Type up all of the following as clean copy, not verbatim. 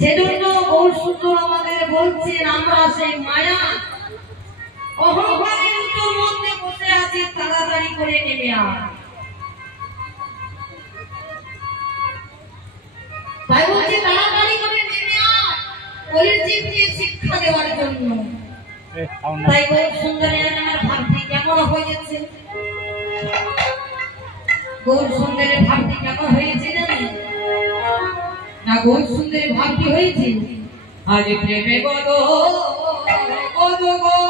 সেজন্য গৌর সুন্দর আমাদের বলছেন আমরা সেই মায়া অহংকারের উত্তর মধ্যে বসে আছি, তাড়াতাড়ি করে নেমে আয়। তাই বলছে তাড়াতাড়ি করে নেমে আয় কলিযুগকে শিক্ষা দেওয়ার জন্য। তাই গৌর সুন্দরের আমার ভাবটি কেমন হয়েছে, গৌর সুন্দরের ভাবটি কেমন হয়েছে জানেন না? গৌর সুন্দরের ভাবটি হয়েছে আজ প্রেমে বলো বলো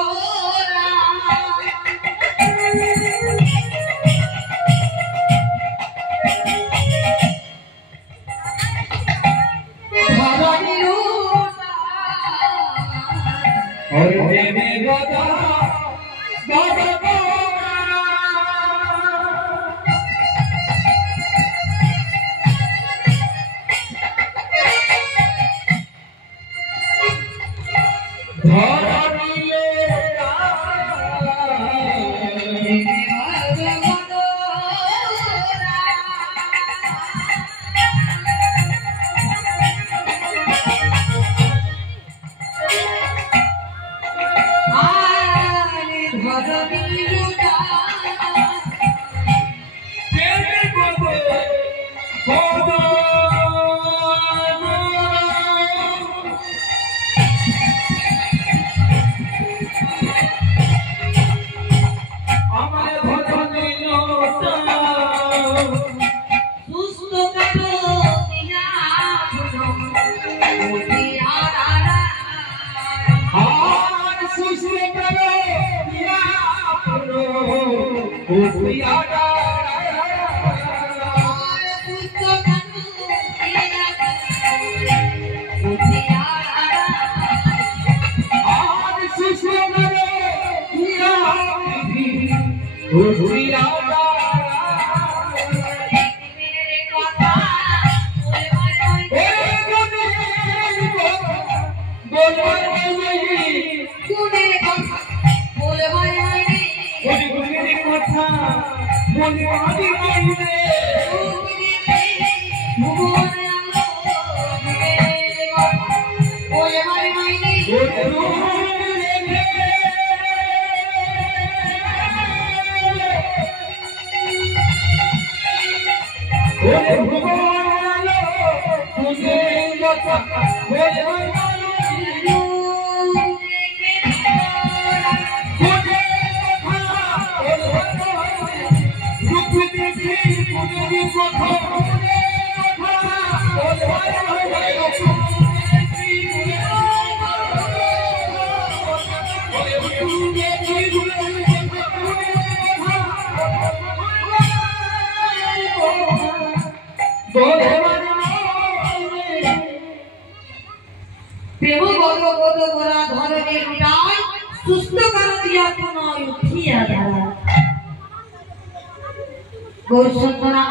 গোরা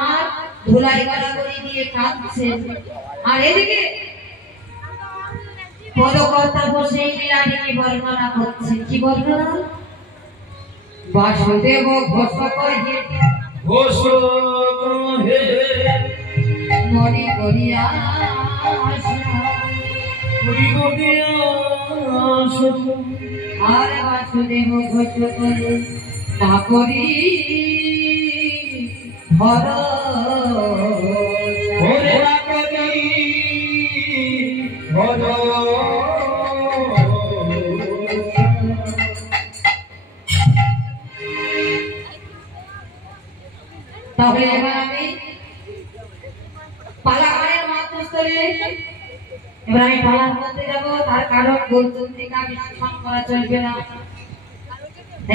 ধুলাই গালা করে দিয়ে কাঁদছে। আর এদিকে পদকর্তা বসে লীলাটিকে বর্ণনা করছে। কি বর্ণনা? বাসুদেব ঘোষ কহে মরি করিয়া আর বাসুদেব ঘোষ করে না করি ভর তাহলে এবার আমি পালাগানের মাতৃস্থলে এবার আমি পালার করতে যাবো। তার কারণ গোলচন্দ্র থেকে আমি শাসন করা চলবে না,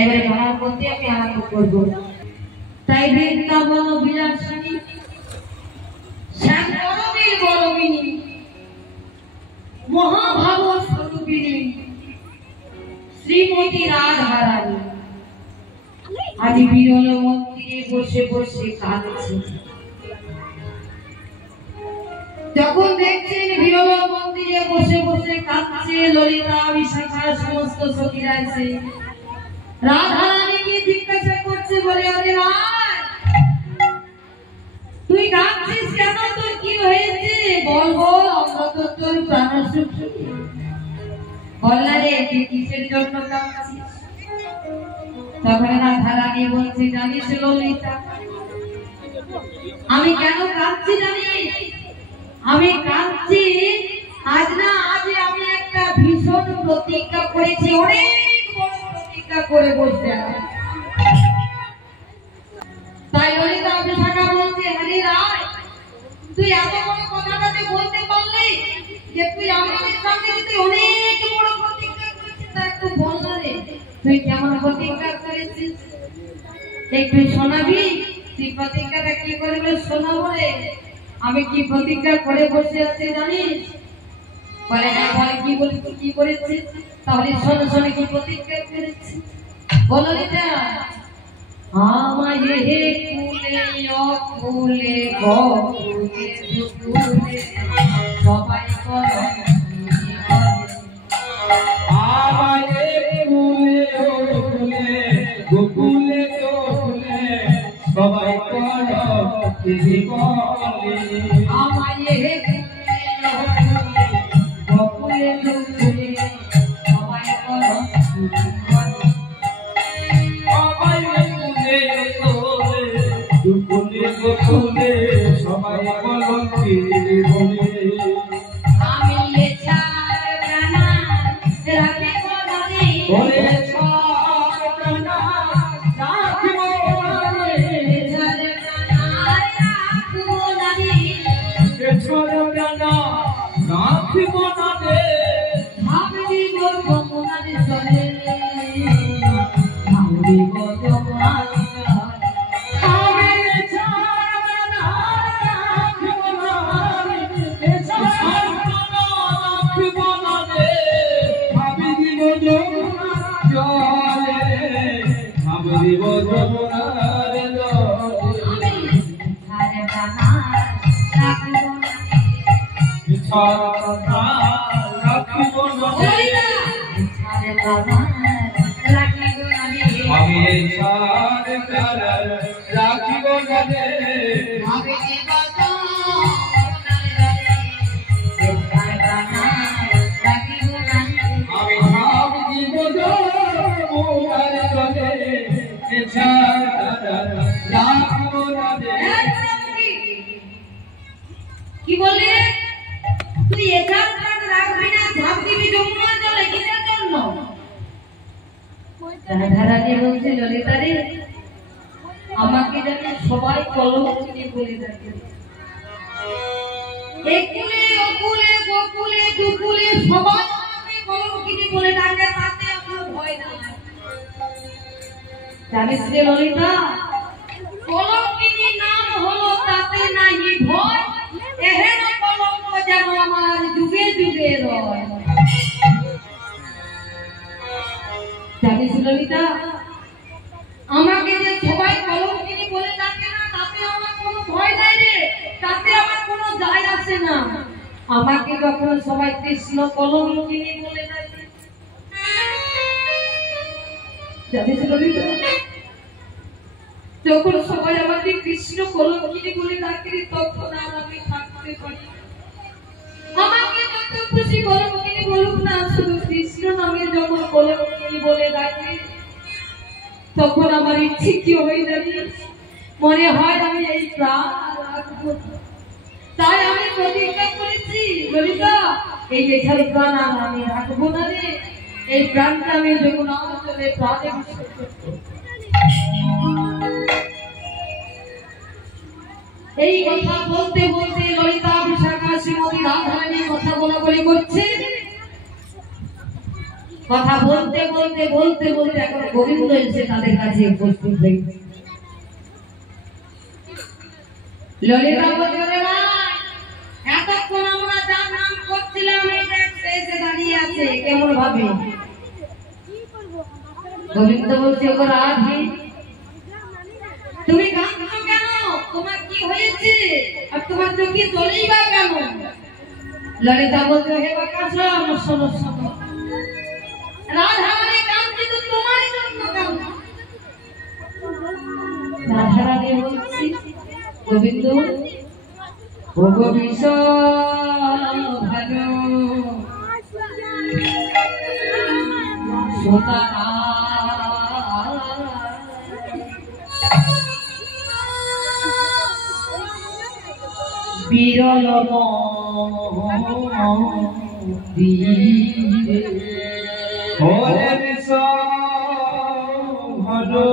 এবারে পালার করতে আমি আরম্ভ করবো। তাই বৃন্দাবন বিলাসিনী শ্যাম পরমের বরমিনী মহাভাব স্বরূপিণী শ্রীমতী রাধারানী আজ বিরল মন্দিরে বসে বসে কাঁদছে। যখন দেখছেন বিরল মন্দিরে বসে বসে কাঁদছে ললিতা বিশাখা সমস্ত সখীরা এসে রাধারানীকে জিজ্ঞাসা করছে, বলে আরে রায় তুই কাঁদছিস কেন, তোর কি হয়েছে বল বল, আমরা তো তোর প্রাণ সুখী বললা রে তুই কিসের জন্য কাঁদছিস? তখন রাধারানী বলছে জানিস ললিতা আমি কেন কাঁদছি জানিস? আমি কাঁদছি আজ না আজ আমি একটা ভীষণ প্রতিজ্ঞা করেছি, অনেক বড় প্রতিজ্ঞা করে বসে আছি। তাই ললিতা বিশাখা বলছে হরি রায় তুই এত বড় কথাটা তুই বলতে পারলি যে তুই আমাদের সামনে তুই অনেক বড় প্রতিজ্ঞা করেছিস, তা একটু বল না রে তুই কেমন প্রতিজ্ঞা করেছিস একটু শোনাবি? তুই প্রতিজ্ঞাটা কি করবে শোনাবো রে। আমি কি প্রতিজ্ঞা করে বসে আছি জানিস? বলে হ্যাঁ বলে কি বলি তুই কি করেছিস? তাহলে শোনো শোনে কি প্রতিজ্ঞা করেছি বলো রিতা। আমায় হে কুলে অকুলে গকুলে দুকুলে সবাই করো আমায় হে কুলে অকুলে গকুলে দুকুলে সবাই করো দিদি বলে। আমায় হে কুলে অকুলে গকুলে দুকুলে সবাই করো দিদি বলে। দুকুলে গোকুলে সবাই বলো দিদি বলে। আমি এছাড় জানা রাখিব জানি ওরে ছাড় কানা রাখিব জানি। এছাড় জানা রাখিব জানি ছাড় কানা রাখিব জানি। ভাবি গো যমুনার জলে ভাবি গো যমুনার জলে কি বললি রে? তুই একার প্রাণ রাখবি না, ঝাঁপ দিবি যমুনার জলে, কিসের জন্য? রাধারানী বলছে ললিতা রে আমাকে জানি সবাই কলঙ্কিনী বলে থাকে, একুলে অকুলে গোকুলে দুকুলে সবাই আমাকে কলঙ্কিনী বলে ডাকে, তাতে আমার ভয় নাই। জানিস রে ললিতা কলঙ্কিনী নাম হলো তাতে নাই ভয়, এহেন কলঙ্ক যেন আমার যুগে যুগে রয়। জানিস ললিতা আমাকে যে সবাই কলঙ্কিনী বলে ডাকে না, তাতে আমার কোনো ভয় নাই রে, তাতে আমার কোনো যায় আসে না। আমাকে যখন সবাই কৃষ্ণ কলঙ্কিনী বলে ডাকে, জানিস ললিতা যখন সবাই আমাকে কৃষ্ণ কলঙ্কিনী বলে ডাকে তখন আর আমি থাকতে পারি। আমাকে যত খুশি কলঙ্কিনী বলুক না, শুধু কৃষ্ণ নামের যখন কলঙ্কিনী বলে ডাকে তখন আমার ইচ্ছে কি হয়ে যাবে, মনে হয় আমি এই প্রাণ রাখবো। তাই আমি প্রতিজ্ঞা করেছি ললিতা এই এছাড়া প্রাণ আর আমি রাখবো না রে, এই প্রাণটা আমি যমুনার জলে প্রাণে বিসর্জন করবো। এই কথা বলতে বলতে ললিতা বিশাখা শ্রীমতী রাধারানী কথা বলাবলি করছে। কথা বলতে বলতে বলতে বলতে এখন গোবিন্দ এসে তাদের কাছে উপস্থিত হয়েছে। ললিতা বলছে না এতক্ষণ আমরা যার নাম করছিলাম এসে দাঁড়িয়ে আছে কেমন ভাবে? গোবিন্দ বলছে ও রাধে তুমি কাঁদছো কেন? তোমার কি হয়েছে? আর তোমার চোখে জলই বা কেন? ললিতা বলছে হে বাকাসা শোনো শোনো, রাধারানী কাঁদছে তো তোমারই জন্য কাঁদছে। রাধারানী বলছে গোবিন্দ ও গো বিশাল ভালো বিরল ওরে ভালো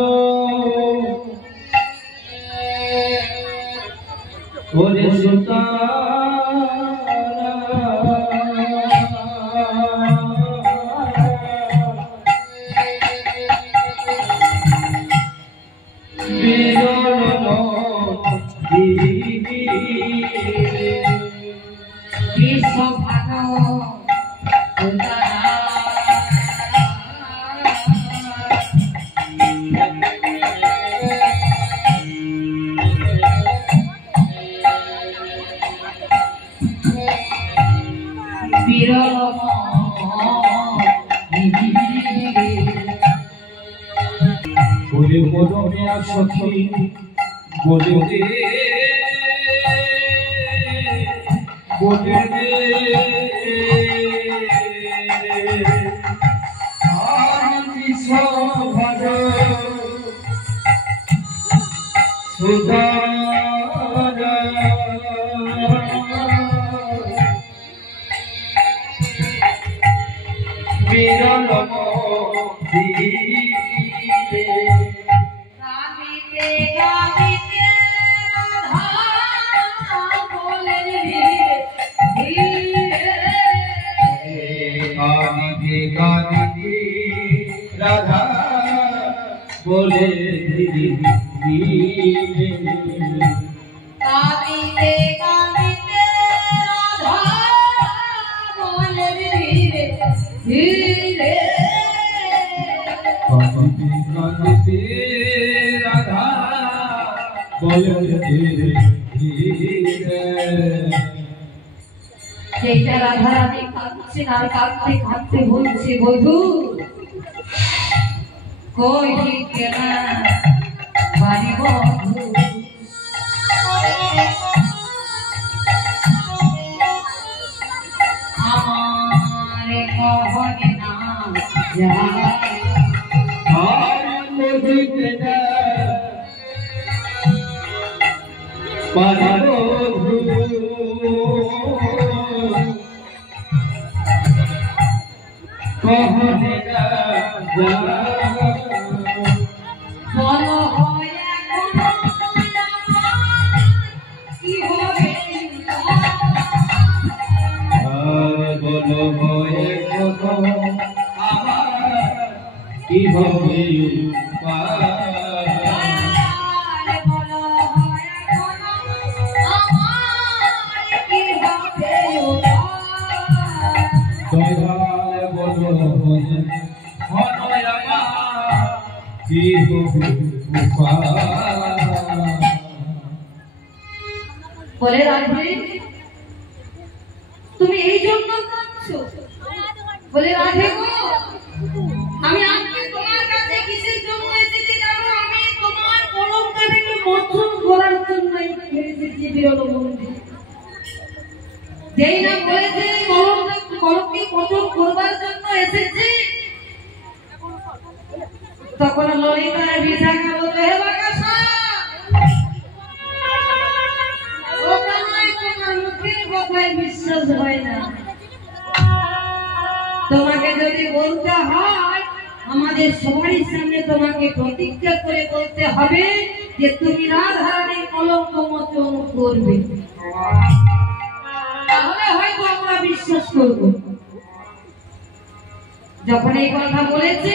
ওরে সুতা বলে বলো মেয়া সখী বলে দে বলে দে আর বিশো ভালো সুধারা বিরল রাধা বলে ধীরে ধীরে কাঁদিতে কাঁদিতে রাধা বলে ধীরে ধীরে কাঁদিতে কাঁদিতে রাধা বলে ধীরে ধীরে সেইটা রাধা রানী কাঁদছেন আর কাঁদতে কাঁদতে বলছে বধূ কই কেনা বাড়ি বধূ আমারে কহনে না যা আর মোদিতে না পারো কহনে না যা বলো হয় কি হবে আর বলো হয় আমার কি হবে বলে রাধে তুমি এই জন্য কাঁদছো বলে রাধে গো আমি আজকে তোমার কাছে কিসের জন্য এসেছি জানো আমি তোমার কলঙ্কাটাকে মোচন করার জন্য এসেছি বিরল মন্দির যেই না বলেছে কলঙ্কি মোচন করবার জন্য এসেছি তখন ললিতা বিশাখা বলবে হে বাকাশা বিশ্বাস হয় না তোমাকে যদি বলতে হয় আমাদের সবারই সামনে তোমাকে প্রতিজ্ঞা করে বলতে হবে যে তুমি রাধারানীর কলঙ্ক মোচন করবে তাহলে হয়তো আমরা বিশ্বাস করব যখন এই কথা বলেছে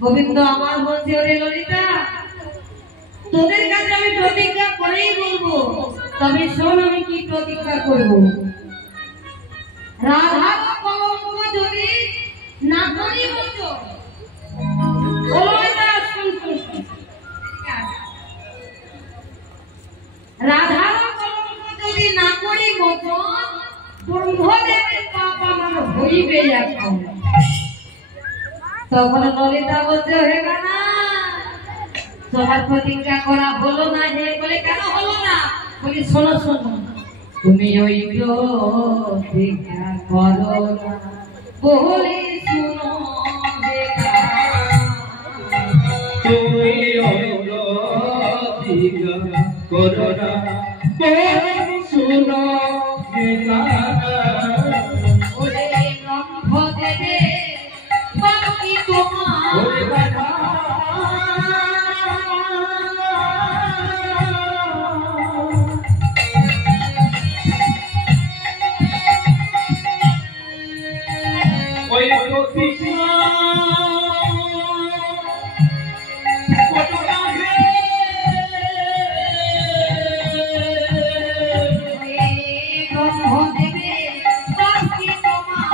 গোবিন্দ আমার বলছে ওরে ললিতা তোদের কাছে আমি প্রতিজ্ঞা করেই বলবো তবে শোন আমি কি প্রতিজ্ঞা করব রাধার কলঙ্ক যদি না করি মোচন রাধার কলঙ্ক যদি না করি মোচন ব্রহ্মদেবের পাপ আমার হইবে এখন তখন ললিতা বলছে হে গানা তোমার প্রতিজ্ঞা করা হলো না হে বলে কেন হলো না বলি শোনো শোনো তুমি ওই প্রতিজ্ঞা করো না বলি শুনো বেটা তুমি অরতিকা করোনা বলি শুনো বেটা ওরে ব্রহ্ম দেবে বাকি তোমার ওরে বাবা ওই প্রতিজ্ঞা করোনা হে ব্রহ্ম দেবে বাকি তোমার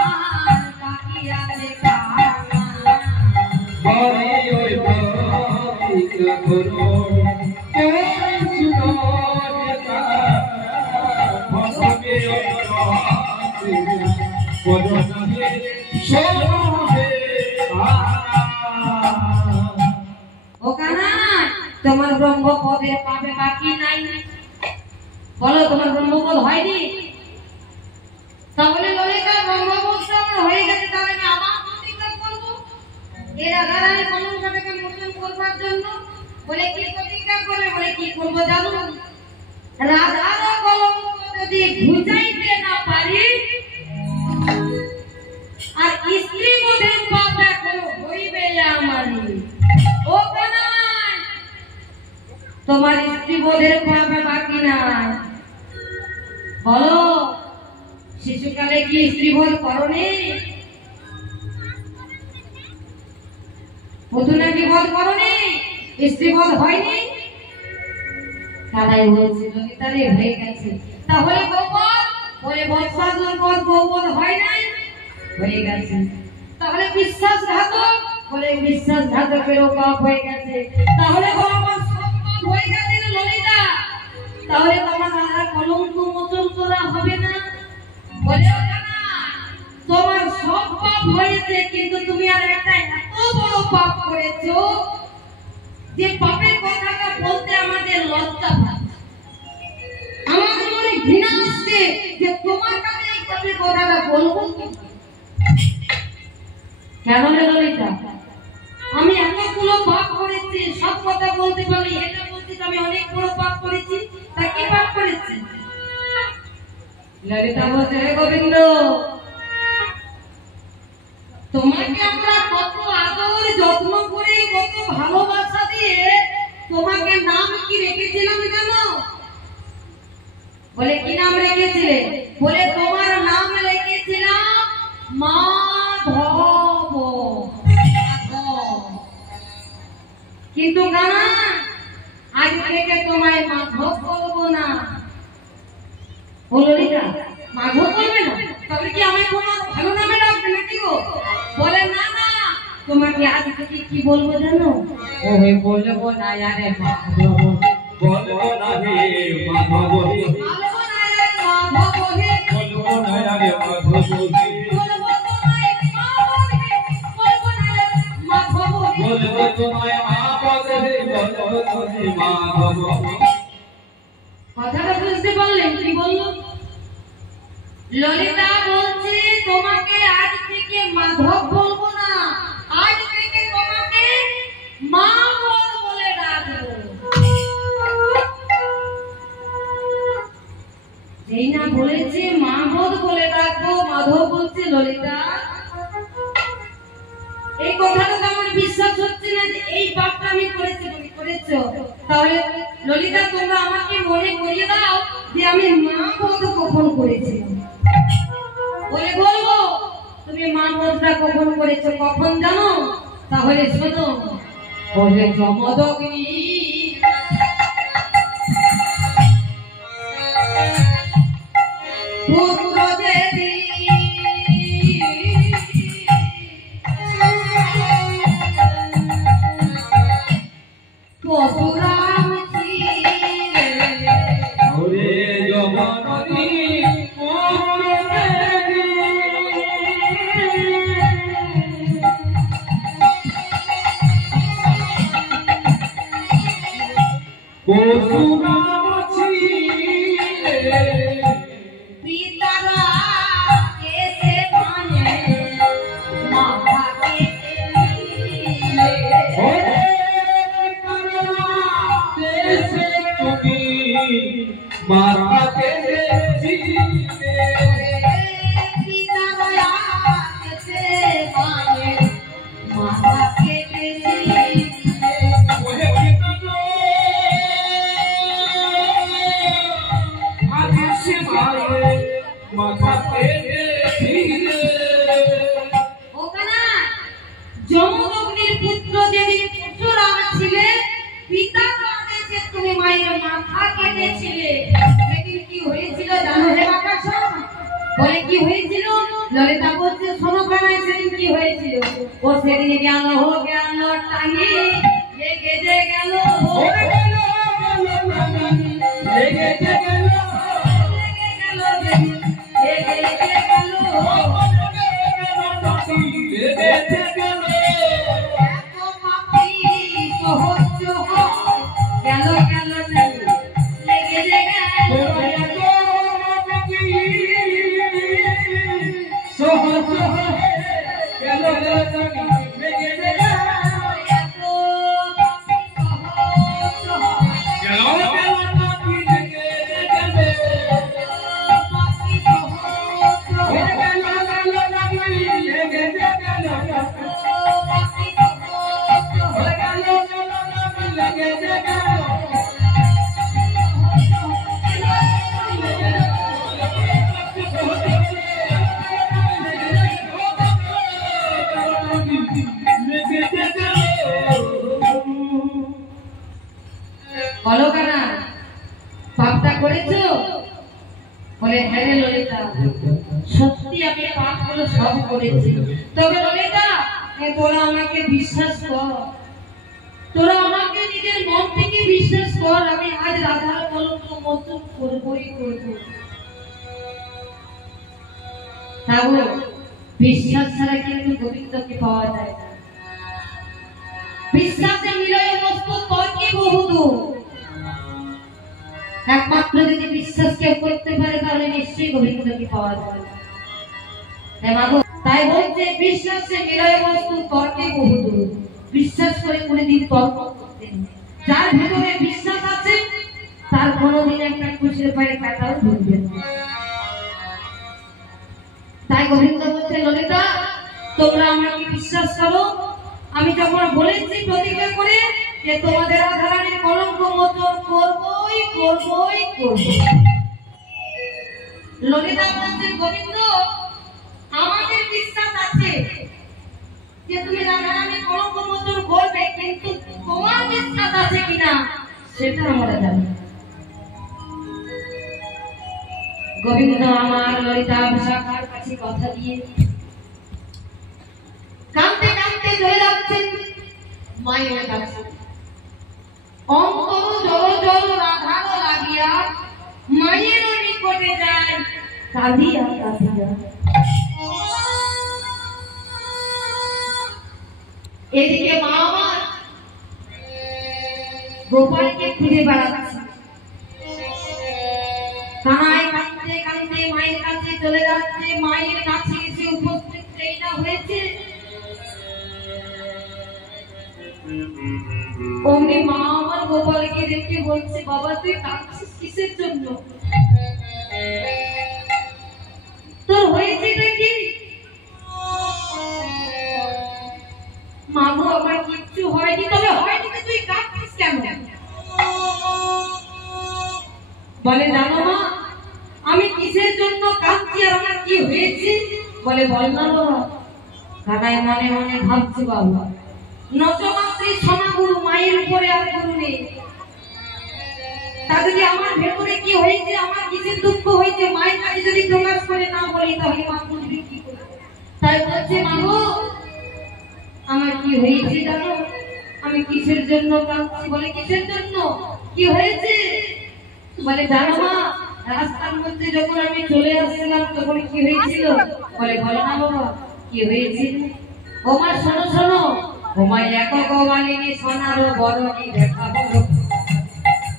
বাকি আছে কানা বলি ওই প্রতিজ্ঞা করো বলি শুনো বেটা ভগবে ওই করোনা হে শোনো হে ও কানা তোমার ব্রহ্মপদের পাবে বাকি নাই বলো তোমার ব্রহ্মপদ হয়নি তাহলে ললিতা ব্রহ্মপদ আমার হয়ে গেছে তাহলে আমি আবার প্রতিজ্ঞা করব এর আধারে কলঙ্কটাকে মোচন করবার জন্য বলে কি প্রতিজ্ঞা করবে বলে কি করব জানো রাধার কলঙ্ক যদি ঘুচাইতে না পারি আর স্ত্রী মধ্যে পাপ এখনো হইবে আমারই ও কানাই তোমার স্ত্রী বোধের পাবে বাকি নাই বলো শিশুকালে কি স্ত্রী বোধ করনি পুতুনা কি বোধ করনি স্ত্রী বোধ হয়নি তারাই বলছে ললিতারে হয়ে গেছে তাহলে গোপন বলে বৎসাদর পর গোপন হয় নাই হয়ে গেছে তাহলে বিশ্বাসঘাতক বলে বিশ্বাসঘাতকেরও পাপ হয়ে গেছে তাহলে আমার সব পাপ হয়ে গেছে ললিতা তাহলে তোমার আর কলঙ্ক মোচন করা হবে না বলে না তোমার সব পাপ হয়েছে কিন্তু তুমি আর একটা এত বড় পাপ করেছো যে পাপের কথাটা বলতে আমাদের লজ্জা পাচ্ছে আমাদের মনে ঘৃণা আসছে যে তোমার কাছে এই পাপের কথাটা বলবো কেন রে ললিতা আমি এতগুলো পাপ করেছি সব কথা বলতে পারি এটা বলছি আমি অনেক বড় পাপ করেছি তা কি পাপ করেছি ললিতা বলছে হে গোবিন্দ তোমাকে আমরা কত আদর যত্ন করে কত ভালোবাসা দিয়ে তোমাকে নাম কি রেখেছিলাম জানো বলে কি নাম রেখেছিলে বলে তোমার নাম রেখেছিলাম মাধব কিন্তু না আজ থেকে তোমায় মাধব বলবো না বলো রিতা মাধব বলবে না তবে কি আমি কোনো ভালো নামে ডাকবে নাকি গো বলে না না তোমাকে আজ থেকে কি বলবো জানো ওহে বলবো না আরে মাধব বলবো না হে মাধব হে বলবো না আরে মাধব হে বলবো না রে মাধব হে বলবো তোমায় মাধব হে বলবো তুমি মাধব কথাটা বুঝতে পারলেন কি বললো ললিতা বলছে তোমাকে আজ থেকে মাধব বলবো না আজ থেকে তোমাকে মা বলে ডাকবো যেই না বলেছে মা বলে ডাকবো মাধব বলছে ললিতা এই কথাটা তো আমার বিশ্বাস হচ্ছে না যে এই পাপটা আমি করেছি তুমি করেছো তাহলে ললিতা তোমরা আমাকে মনে করিয়ে দাও যে আমি মা বধ কখন করেছি বলে বলবো তুমি মা বধটা কখন করেছো কখন জানো তাহলে শোনো বলে জমদগ্নি পুত্র দেবী পশুরাম ওরে জমনতি পশুরাম ছিলে পিতার ললিতা বলছে শোনো কানাই সেদিন কি হয়েছিল ও সেদিন গেল টাঙি লেগে যে গেল বলো কানা পাপটা করেছো বলে হ্যাঁ রে ললিতা সত্যি আমি পাপগুলো সব করেছি তবে ললিতা তোরা আমাকে বিশ্বাস কর তোরা আমাকে নিজের মন থেকে বিশ্বাস কর আমি আজ রাধার কলঙ্ক মোচন করবই করব তাও বিশ্বাস ছাড়া কিন্তু গোবিন্দকে পাওয়া যায় না বিশ্বাসে মিলয় বস্তু তর্কে বহুদূর একমাত্র যদি বিশ্বাস কেউ করতে পারে তাহলে নিশ্চয়ই গোবিন্দকে পাওয়া যাবে তাই বলছে বিশ্বাসে মিলয় বস্তু তর্কে বহুদূর বিশ্বাস করে কোনদিন তর্ক করতে নেই যার ভিতরে বিশ্বাস আছে তার কোনদিন একটা খুশির পায়ে কাটাও ঢুকবে না তাই গোবিন্দ বলছে ললিতা তোমরা আমাকে বিশ্বাস করো আমি যখন বলেছি প্রতিজ্ঞা করে যে তোমাদের রাধারানীর কলঙ্ক মোচন করবই ললিতা বলছে গোবিন্দ আমাদের বিশ্বাস আছে যে তুমি রাধারানীর কলঙ্ক মোচন করবে কিন্তু তোমার বিশ্বাস আছে কিনা সেটা আমরা জানি গোবিন্দ আমার ললিতা বিশাখার কাছে কথা দিয়ে কাঁদতে কাঁদতে চলে যাচ্ছেন মায়ের কাছে অন্তর জল রাধার লাগিয়া মায়ের নিকটে যায় কাঁদিয়া এদিকে মা আমার গোপালকে খুঁজে বেড়াচ্ছে কানাই কাঁদতে কাঁদতে মায়ের কাছে চলে যাচ্ছে মায়ের কাছে এসে উপস্থিত সেইটা হয়েছে অমনি মা আমার গোপালকে দেখে বলছে বাবা তুই কাঁদছিস কিসের জন্য তোর হয়েছে নাকি মাগো আমার কিচ্ছু হয়নি তবে হয়নি তুই কাঁদছিস কেন বলে জানো মা আমি কিসের জন্য কাঁদছি আর আমার কি হয়েছে বলে বল না বাবা কানাই মনে মনে ভাবছে বাবা নচমাত্রী সোনাগুরু মায়ের উপরে আর গুরু নেই তা যদি আমার ভেতরে কি হয়েছে আমার কিসের দুঃখ হয়েছে মায়ের কাছে যদি প্রকাশ করে না বলি তাহলে মা বুঝবে কি করে তাই বলছে মাগো আমার কি হয়েছে জানো আমি কিসের জন্য কাঁদছি বলে কিসের জন্য কি হয়েছে বলে জানো মা রাস্তার মধ্যে যখন আমি চলে আসছিলাম তখন কি হয়েছিল বলে বলো না বাবা কি হয়েছিল ও মা শোনো শোনো ও মা একক মালিনী সোনার বরণী দেখা বলো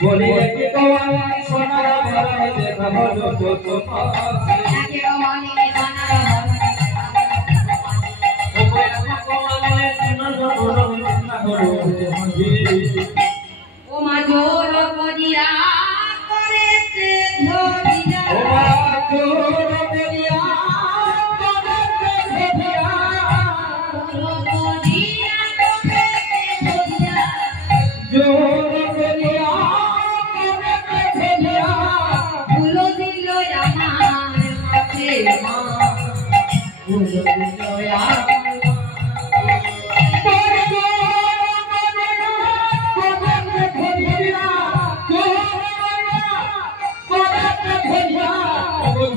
বলি একক মালিনী সোনার বরণী দেখা বলো তো একক মালিনী সোনার বরণী ও মা একক মালিনী সোনার বরণী দেখা বলো ও মা জোর করিয়া করেতে ধরিয়া ও মা জোর করিয়া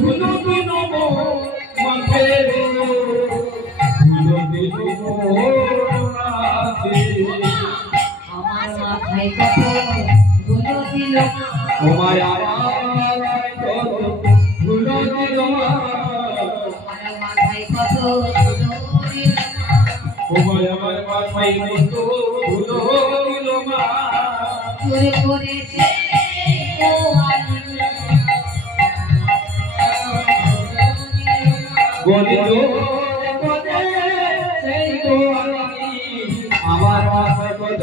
ধুনু ধুনু মো মাকে আমার মাথায় কত ধুলো দিল তোমায় আমার ধুলো দিল আমার মাথায় কত ধুলো দিল তোমায় আমার মাথায় কত ধুলো দিল চুরি করেছে বলি সেই তো আমার মাথায় কত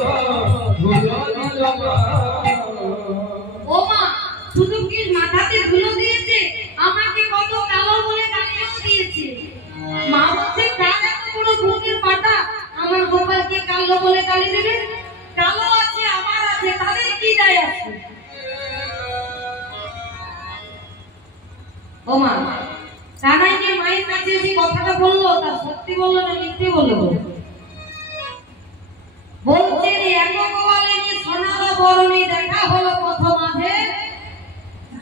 ধুলো দিল ও মা শুধু কি মাথাতে ধুলো দিয়েছে আমাকে কত কালো বলে গালিও দিয়েছে মা বলছে কাল এত বড় বুকের পাটা আমার গোপালকে কালো বলে গালি দেবে কালো আছে আমার আছে তাদের কি যায় আছে ও মা কানাই যে মায়ের কাছে যে কথাটা বললো তা সত্যি বললো না মিথ্যে বললো বলছে রে এক গোপালে যে সোনার বরণী দেখা হলো প্রথম মাঝে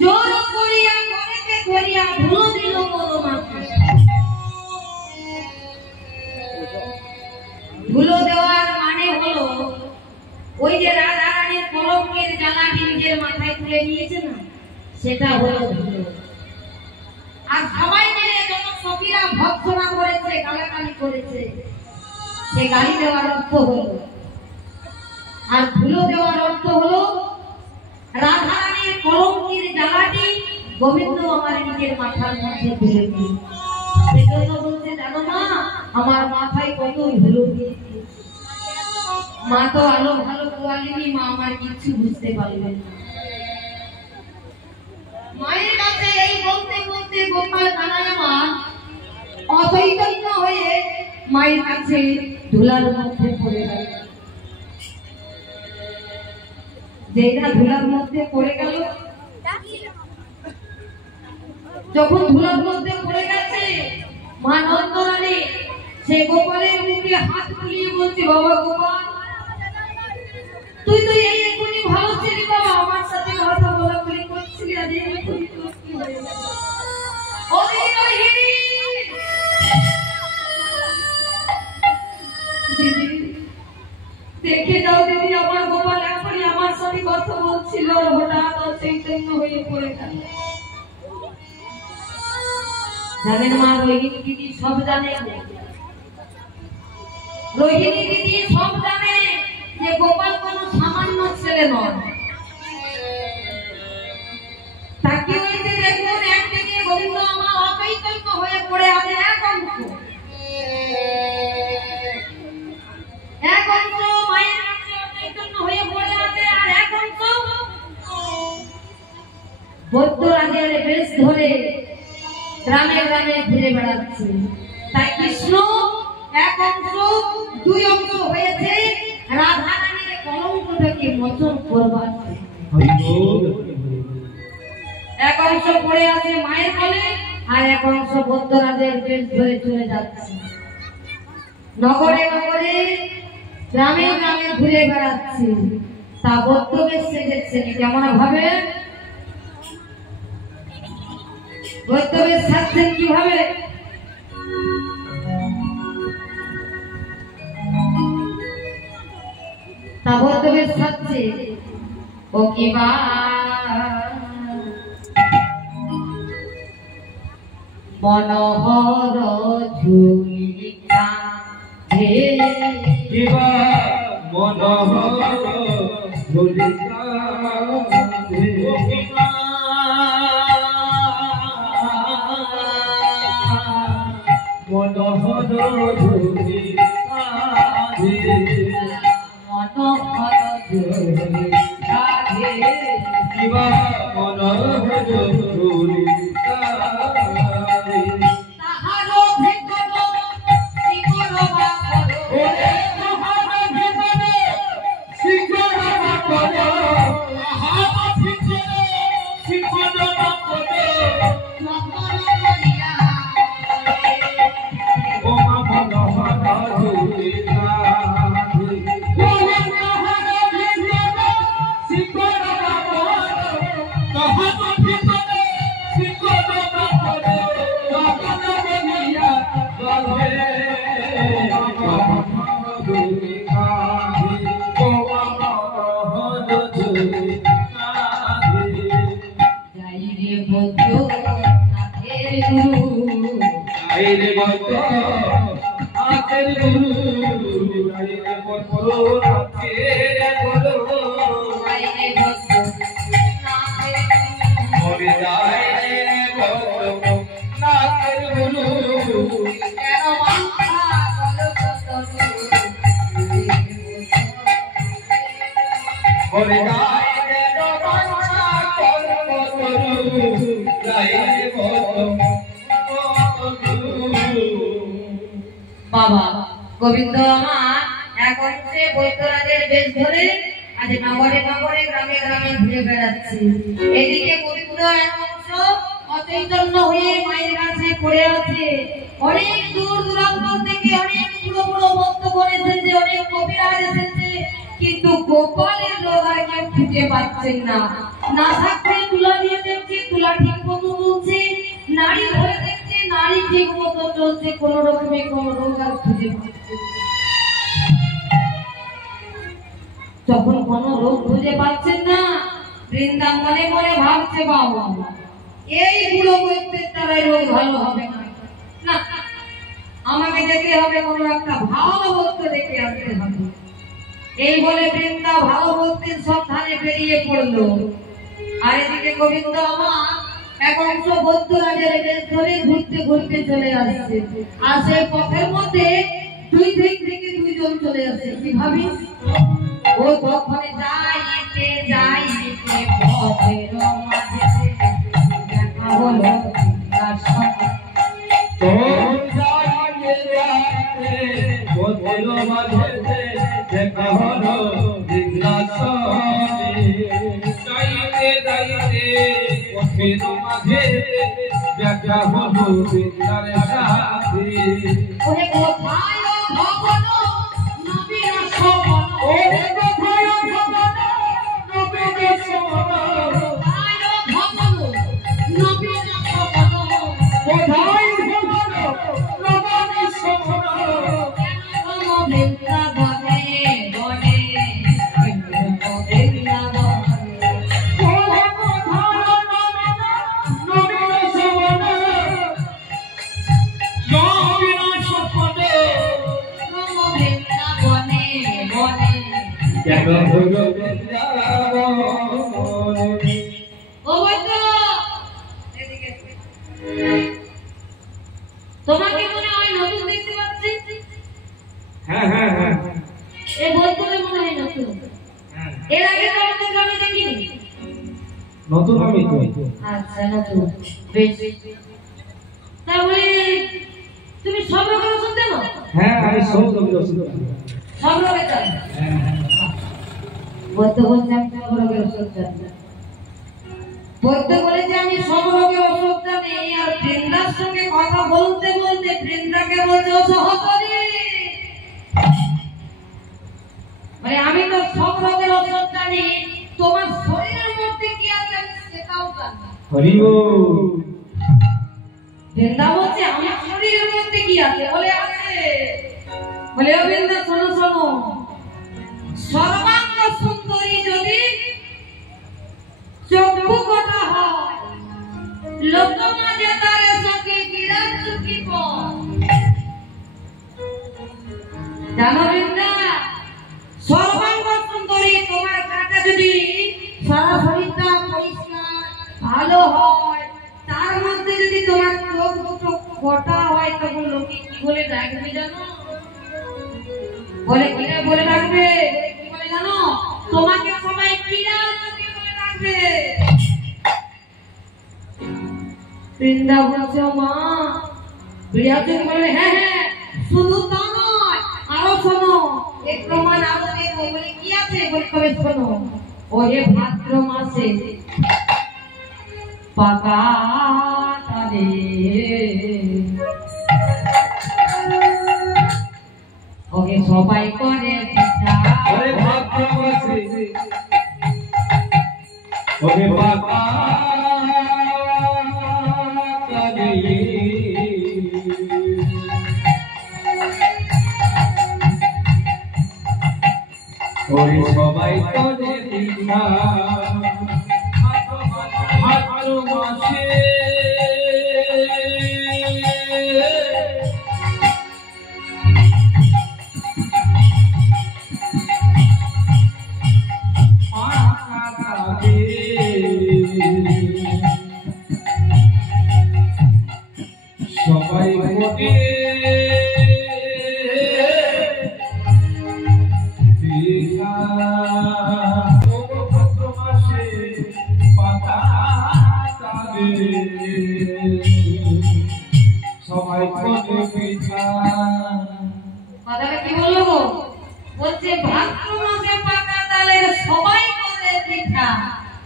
জোর করিয়া করেতে করিয়া ধুলো দিল মোর মাথা ধুলো দেওয়ার মানে হলো ওই যে রাধা রানীর কলঙ্কের জ্বালাটি নিজের মাথায় তুলে নিয়েছে না সেটা হলো ধুলো আর সবাই মিলে যত সখীরা ভৎসনা করেছে গালাগালি করেছে সে গালি দেওয়ার অর্থ হলো আর ধুলো দেওয়ার অর্থ হলো রাধা রানীর কলঙ্কের জ্বালাটি গোবিন্দ আমার নিজের মাথার মধ্যে তুলে দিল সেজন্য বলছে জানো মা আমার মাথায় কত ধুলো দিয়েছে মা তো আলো ভালো কোয়ালিটি মা আমার কিছু বুঝতে পারবে না মায়ের কাছে এই বলতে বলতে গোপাল কানাই মা অচৈতন্য হয়ে মায়ের কাছে ধুলার মধ্যে পড়ে গেল যেটা ধুলার মধ্যে পড়ে গেল যখন ধুলার মধ্যে পড়ে গেছে মা নন্দরানী সে গোপালের মুখে হাত বুলিয়ে বলছে বাবা গোপাল তুই তো এই এখনই ভালো ছিলি বাবা আমার সাথে কথা বলা বলি করছিলি আজ এখনই তোর কি হয়ে গেল ওরে রোহিণী দিদি দেখে যাও দিদি আমার গোপাল এখনই আমার সাথে কথা বলছিল হঠাৎ অচৈতন্য হয়ে পড়ে গেল জানেন মা রোহিণী দিদি সব জানে রোহিণী দিদি সব জানে যে গোপাল কোনো সামান্য ছেলে নয় তাকে ওই যে দেখুন একদিকে গোবিন্দ আমার অচৈতন্য হয়ে পড়ে আছে এক অংশ মায়ের কাছে অচৈতন্য হয়ে পড়ে আছে আর এক অংশ বৌদ্ধরাজের বেশ ধরে গ্রামে গ্রামে ঘুরে বেড়াচ্ছে তাই কৃষ্ণ এক অংশ দুই অংশ হয়েছে রাধা রানীর কলঙ্কটাকে মোচন করবার এক অংশ পড়ে আছে মায়ের কোলে আর এক অংশ বৌদ্ধরাজের বেশ ধরে চলে যাচ্ছে নগরে নগরে গ্রামে গ্রামে ঘুরে বেড়াচ্ছে তা বৌদ্ধ বেশ সেজেছে কেমন ভাবে বৌদ্ধ বেশ সাজছেন কিভাবে তা বৌদ্ধ বেশ সাজছে ও কি বা মনোহর ঝুলিকা হে কিবা মনোহর ঝুলিকা হে মনোহর ঝুলিকা হে মনোহর ঝুলিকা হে কিবা মনোহর ঝুলিকা হে তাহারো ভিতর শিকর বাকর ওরে তাহারো ভিতরে শিকর বাকর তাহারো ভিতরে শিকর বাকর মকর করিয়া ও মনোহর ঝুলিকা হে ওরে তাহারো ভিতরে শিকর বাকর তাহারো ভিতরে শিকর নাথের গুরু গাইলে বলো নাথের গুরু গাইলে বলো নাথের মরে গাইলে বলো নাথের গুরু কেন মাথা বলো কতরু মরে গাইলে বাবা গোবিন্দ আমার এখন সে বৈদ্যরাজের বেশ ধরে আজ নগরে নগরে গ্রামে গ্রামে ঘুরে বেড়াচ্ছে। এদিকে গোবিন্দ এখন অচৈতন্য হয়ে মায়ের কাছে পড়ে আছে। অনেক দূর দূরান্ত থেকে অনেক বুড়ো বুড়ো ভক্তগণ এসেছে, অনেক কবিরাজ এসেছে, কিন্তু গোপালের রোগ আর কেউ খুঁজে পাচ্ছেন না। না থাকলে তুলা দিয়ে দেখছে, তুলা ঠিক মতো চলছে, নারী ধরে দেখছে, নারী ঠিক মতো চলছে, কোন রকমে কোন রোগ আর খুঁজে পাচ্ছে না। যখন কোন রোগ খুঁজে পাচ্ছেন না, বৃন্দা মনে মনে ভাবছে বাবা এই বুড়ো বৈদ্যের দ্বারাই রোগ ভালো হবে না, না আমাকে যেতে হবে কোনো একটা ভালো বৈদ্য দেখে আনতে হবে। এই বলে বৃন্দা ভালো বৈদ্যের সন্ধানে বেরিয়ে পড়লো। আর এদিকে গোবিন্দ আমার এখন তো বৈদ্যরাজের বেশ ধরে ঘুরতে ঘুরতে চলে আসছে। আর সেই পথের মধ্যে দুই দিক থেকে দুইজন চলে আসছে। কি ভাবি ও তখন যাইতে যাইতে পথের মাঝে দেখা হলো তার সঙ্গে। দেখা হলো যাইতে যাইতে পথের মাঝে দেখা হলো বৃন্দার সাথে। ওরে কোথায় ভবন নবীর শোভন, ওরে কোথায় ভবন নবীর শোভন, কোথায় ভবন নবীর শোভন, কোথায় ভবন নবীর শোভন, কেন বৃন্দাবনে বনে তোমাকে মনে হয় নতুন দেখতে পাচ্ছি। হ্যাঁ হ্যাঁ হ্যাঁ এই বইগুলো মনে হয় নতুন, এর আগে তো আমাদের গ্রামে দেখিনি। নতুন আমি তো। আচ্ছা নতুন, বেশ। তাহলে তুমি সব রকম ওষুধ দেন? হ্যাঁ আমি সব রকমের ওষুধ দিই। সব রকমের দেন? বৈদ্য বলছে আমি সব রকমের ওষুধ জানি। বৈদ্য বলেছে আমি সব রকমের ওষুধ জানি। আর বৃন্দার সঙ্গে কথা বলতে বলতে বৃন্দাকে বলছে ও সহচরী, মানে আমি তো সব রকমের ওষুধ জানি, তোমার শরীরের মধ্যে কি আছে আমি সেটাও জানি। হরি বল। বৃন্দা বলছে আমার শরীরের মধ্যে কি আছে? বলে আছে। বলে ও বৃন্দা শোনো শোনো, সর্বাঙ্গ সুন্দরী যদি চক্ষু গোটা হয়, লোক মাঝে তারে সখী বিরাট সুখী পথ। জানো বৃন্দা, সর্বাঙ্গ সুন্দরী তোমার কাটা যদি সারা শরীরটা পরিষ্কার ভালো হয়, তার মধ্যে যদি তোমার চোখ দুটো গোটা হয়, তখন লোকে কি বলে ডাকবে জানো? বলে কি বলে ডাকবে? কি বলে জানো? তোমাকে সবাই বিড়াল চোখে বলে ডাকবে। বৃন্দা বলছে মা বিড়াল চোখে বলে হ্যাঁ হ্যাঁ, শুধু তা নয় আরো শোনো, এক প্রমাণ আরো দেখো। বলে কি আছে? বলে তবে শোনো, ওরে ভাদ্র মাসে পাকা তালে ওকে সবাই করে পিঠা। ওরে ভাদ্র মাসে ওরে পাকা তালে ওরে সবাই করে পিঠা। ভাদ্র মাসে সবাই করে পিঠা কথাটা কি বললো গো? বলছে ভাদ্র মাসে পাকা তালের সবাই করে পিঠা।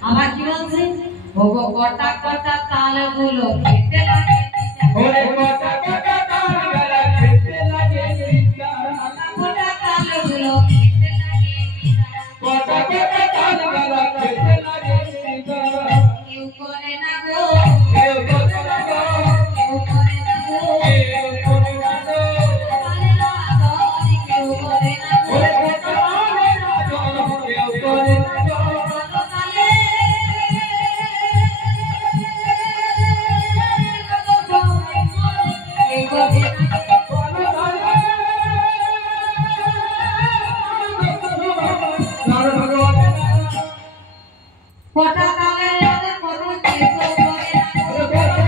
আবার কি বলছে? ওগো কটা কটা তালগুলো খেতে লাগে পিঠা। ওরে কটা কটা তাল গালা খেতে লাগে পিঠা কটা তালগুলো খেতে লাগে পিঠা। কটা কটা তাল গালা খেতে লাগে পিঠা কেউ করে না গো, কেউ করে না গো কেউ করে না গো, কেউ করে না গো করে না গো, কেউ করে না গো। ওরে কটা করে না গো কেউ করে না গো ভালো তালে কত সবাই করে, কেউ করে না গো। কটা তালের লাগে কত কেউ করে না গো।